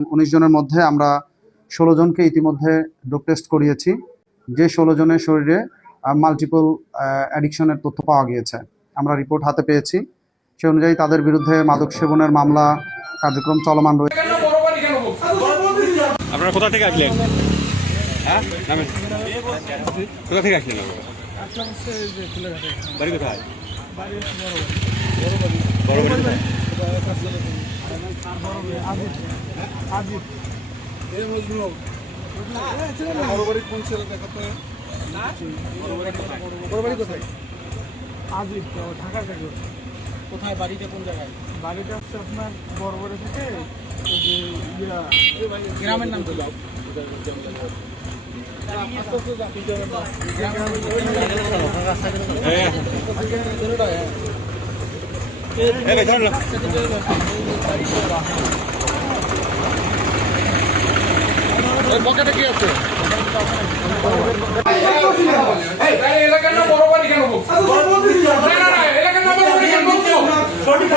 19 জনের মধ্যে আমরা 16 জনকে ইতিমধ্যে ডোপ টেস্ট করিয়েছি, যে 16 জনের শরীরে মাল্টিপল অ্যাডিকশনের তথ্য পাওয়া গিয়েছে। আমরা রিপোর্ট হাতে পেয়েছি, সে অনুযায়ী তাদের বিরুদ্ধে মাদক সেবনের মামলা কার্যক্রম চলমান রয়েছে। আপনারা কোথা থেকে আসলেন? হ্যাঁ, কোথা থেকে আসলেন? বাড়ি কোথায়? বড় বাড়ি কোথায়? কোথায় বাড়িতে কোন জায়গায়? বাড়িটা হচ্ছে আপনার বড় বড় থেকে গ্রামের নাম তো পকেটে কি আছে? এলাকার নাম বড় বাড়ি কেন বলছো? এলাকার নাম বড় বাড়ি কেন বলছো? সঠিক